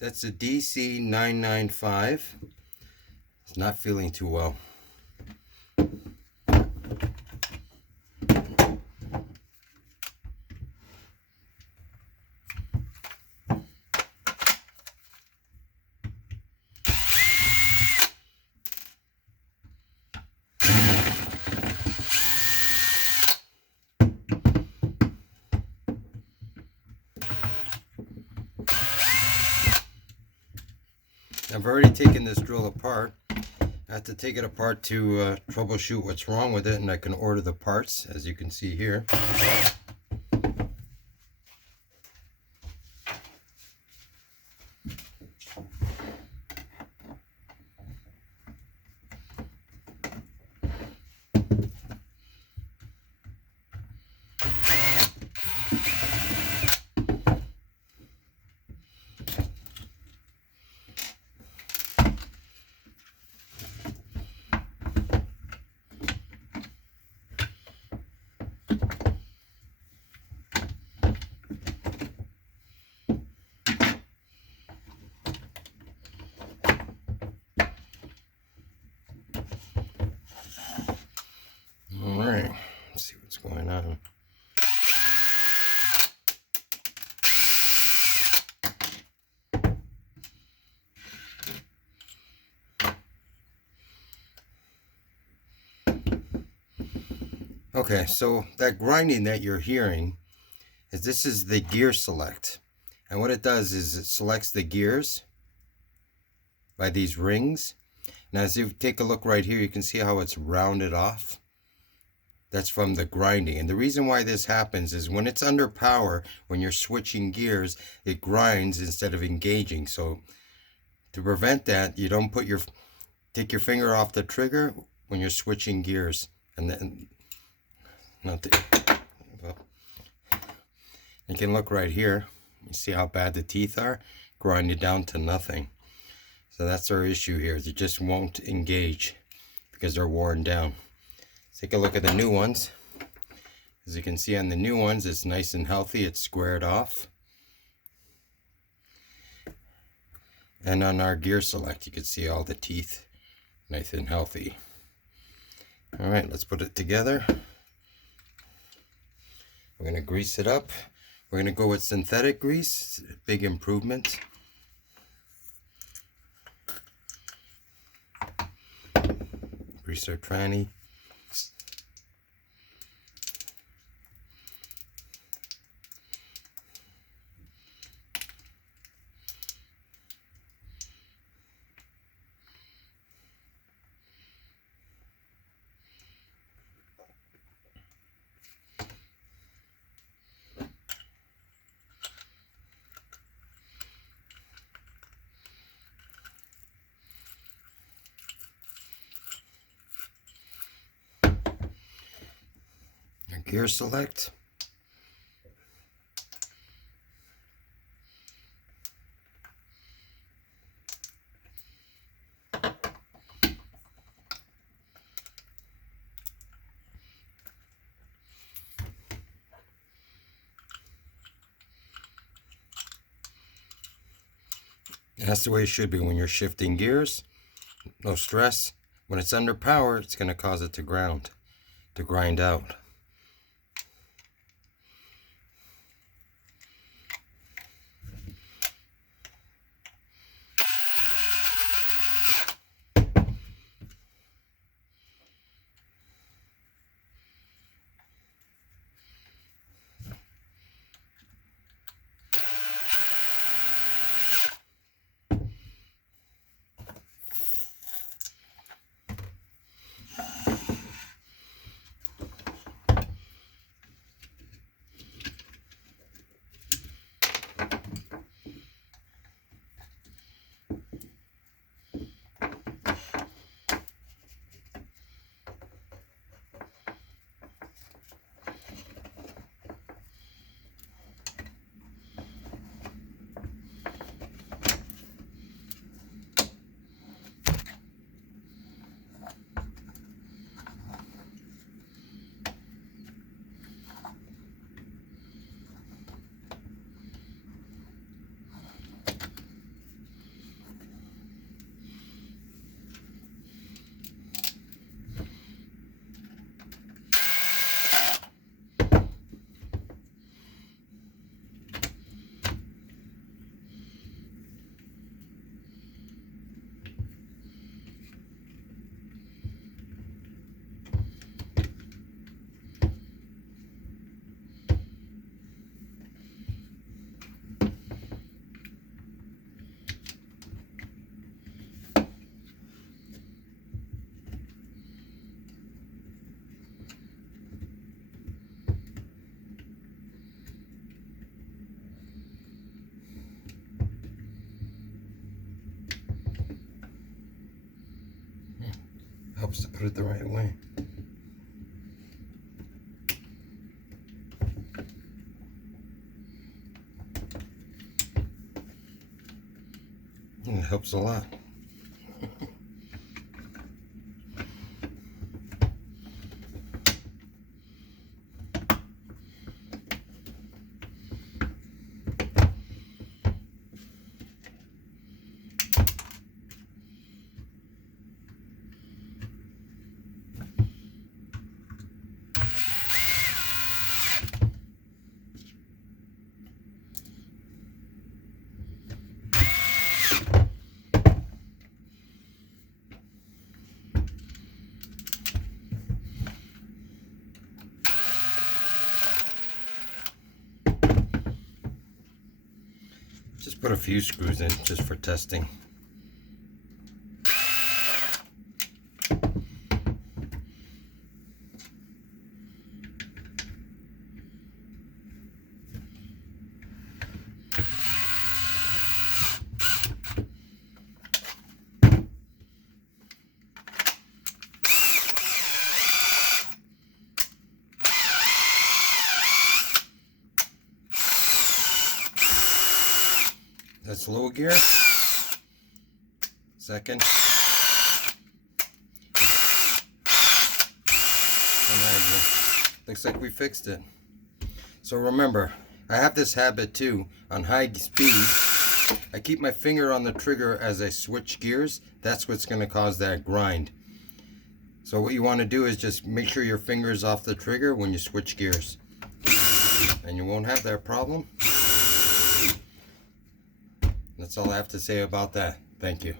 That's a DC995. It's not feeling too well. I've already taken this drill apart. I have to take it apart to troubleshoot what's wrong with it, and I can order the parts, as you can see here. Alright, let's see what's going on. Okay, so that grinding that you're hearing this is the gear select. And what it does is it selects the gears by these rings. Now as you take a look right here, you can see how it's rounded off. That's from the grinding. And the reason why this happens is when it's under power, when you're switching gears, it grinds instead of engaging. So to prevent that, you don't take your finger off the trigger when you're switching gears. And then you can look right here. You see how bad the teeth are? Grinded down to nothing. So that's our issue here. They just won't engage because they're worn down. Take a look at the new ones. As you can see on the new ones, it's nice and healthy. It's squared off. And on our gear select, you can see all the teeth nice and healthy. All right, let's put it together. We're going to grease it up. We're going to go with synthetic grease. It's a big improvement. Grease our tranny. Gear select. That's the way it should be when you're shifting gears. No stress. When it's under power, it's going to cause it to grind out. Helps to put it the right way. It helps a lot. Just put a few screws in just for testing. That's low gear. Second. Looks like we fixed it. So remember, I have this habit too. On high speed, I keep my finger on the trigger as I switch gears. That's what's going to cause that grind. So what you want to do is just make sure your finger's off the trigger when you switch gears. And you won't have that problem. That's all I have to say about that. Thank you.